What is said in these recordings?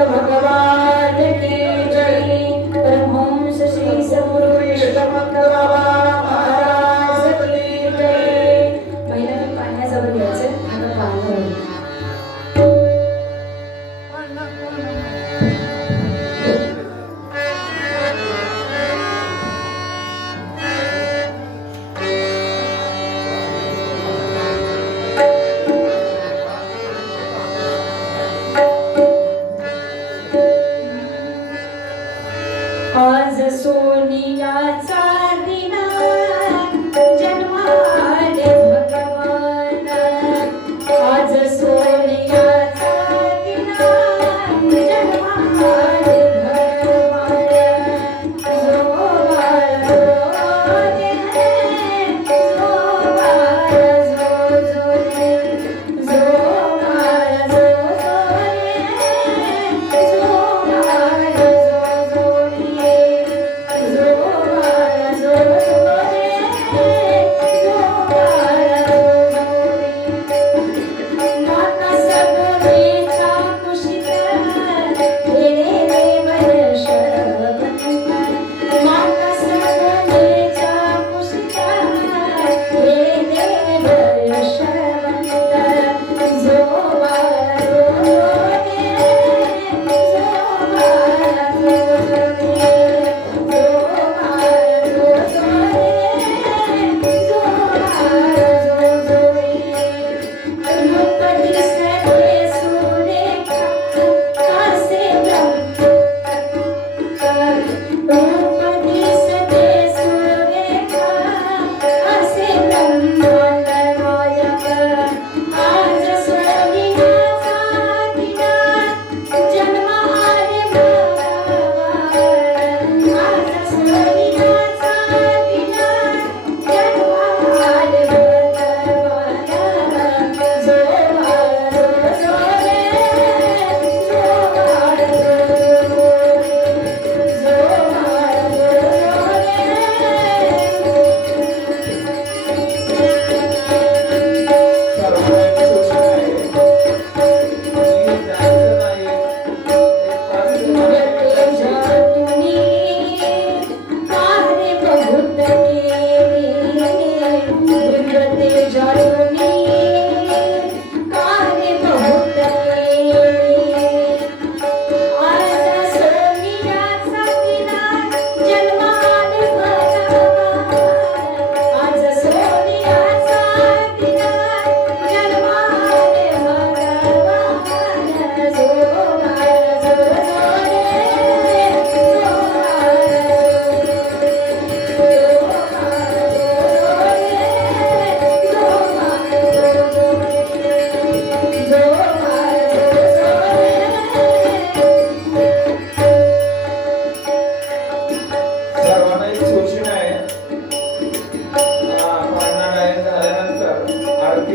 भगवा आज सोनियाचा दिना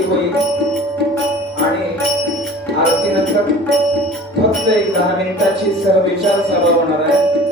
होईल. आणि आरतीनंतर फक्त एक दहा मिनिटाची सहविचार सभा होणार आहे.